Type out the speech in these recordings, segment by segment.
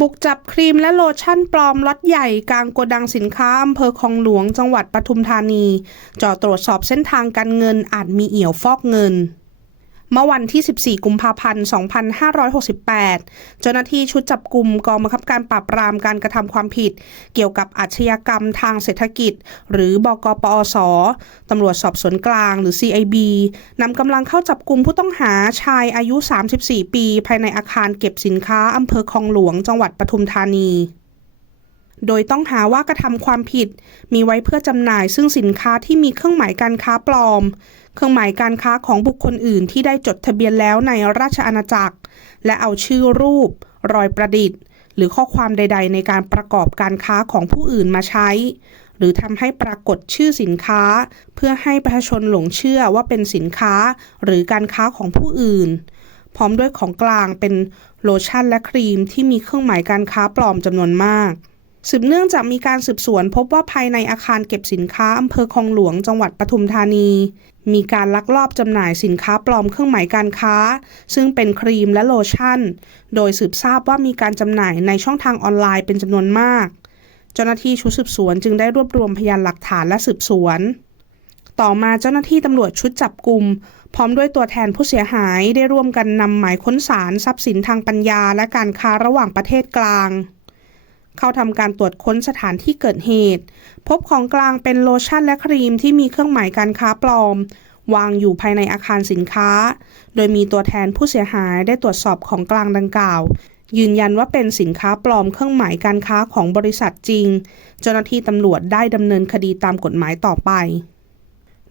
บุกจับครีมและโลชั่นปลอมล็อตใหญ่กลางโกดังสินค้าอำเภอคลองหลวงจังหวัดปทุมธานีจ่อตรวจสอบเส้นทางการเงินอาจมีเอี่ยวฟอกเงิน เมื่อวันที่ 14 กุมภาพันธ์ 2568 เจ้าหน้าที่ชุดจับกลุ่มกองบังคับการปราบปรามการกระทำความผิด เกี่ยวกับอาชญากรรมทางเศรษฐกิจ หรือ บกปอส ตำรวจสอบสวนกลางหรือ CIB นำกำลังเข้าจับกลุ่มผู้ต้องหาชายอายุ 34 ปี ภายในอาคารเก็บสินค้าอำเภอคลองหลวง จังหวัดปทุมธานี โดยต้องหาว่ากระทำความผิด มีไว้เพื่อจำหน่ายซึ่งสินค้าที่มีเครื่องหมายการค้าปลอม เครื่องหมายการค้าของบุคคลอื่นที่ได้จดทะเบียนแล้วในราชอาณาจักร และเอาชื่อรูป รอยประดิษฐ์ หรือข้อความใด ๆ ในการประกอบการค้าของผู้อื่นมาใช้ หรือทำให้ปรากฏชื่อสินค้า เพื่อให้ประชาชนหลงเชื่อว่าเป็นสินค้า หรือการค้าของผู้อื่น พร้อมด้วยของกลางเป็นโลชั่นและครีมที่มีเครื่องหมายการค้าปลอมจำนวนมาก สืบเนื่องจากมีการสืบสวนพบว่าภายในอาคารเก็บสินค้าอำเภอคลองหลวงจังหวัดปทุมธานี มีการลักลอบจำหน่ายสินค้าปลอมเครื่องหมายการค้า ซึ่งเป็นครีมและโลชั่น โดยสืบทราบว่ามีการจำหน่ายในช่องทางออนไลน์เป็นจำนวนมาก เจ้าหน้าที่ชุดสืบสวนจึงได้รวบรวมพยานหลักฐานและสืบสวน ต่อมาเจ้าหน้าที่ตำรวจชุดจับกลุ่มพร้อมด้วยตัวแทนผู้เสียหายได้ร่วมกันนำหมายค้นสารทรัพย์สินทางปัญญา และการค้าระหว่างประเทศกลาง เข้าทำการตรวจค้นสถานที่เกิดเหตุ พบของกลางเป็นโลชั่นและครีมที่มีเครื่องหมายการค้าปลอม วางอยู่ภายในอาคารสินค้า โดยมีตัวแทนผู้เสียหายได้ตรวจสอบของกลางดังกล่าว ยืนยันว่าเป็นสินค้าปลอมเครื่องหมายการค้าของบริษัทจริง เจ้าหน้าที่ตำรวจได้ดำเนินคดีตามกฎหมายต่อไป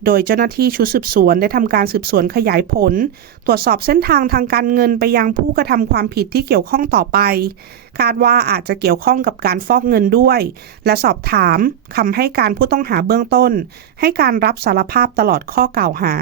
โดยเจ้าหน้าที่ชุดสืบสวนได้ทำการสืบสวนขยายผล ตรวจสอบเส้นทางทางการเงินไปยังผู้กระทำความผิดที่เกี่ยวข้องต่อไป คาดว่าอาจจะเกี่ยวข้องกับการฟอกเงินด้วย และสอบถามคำให้การผู้ต้องหาเบื้องต้น ให้การรับสารภาพตลอดข้อกล่าวหา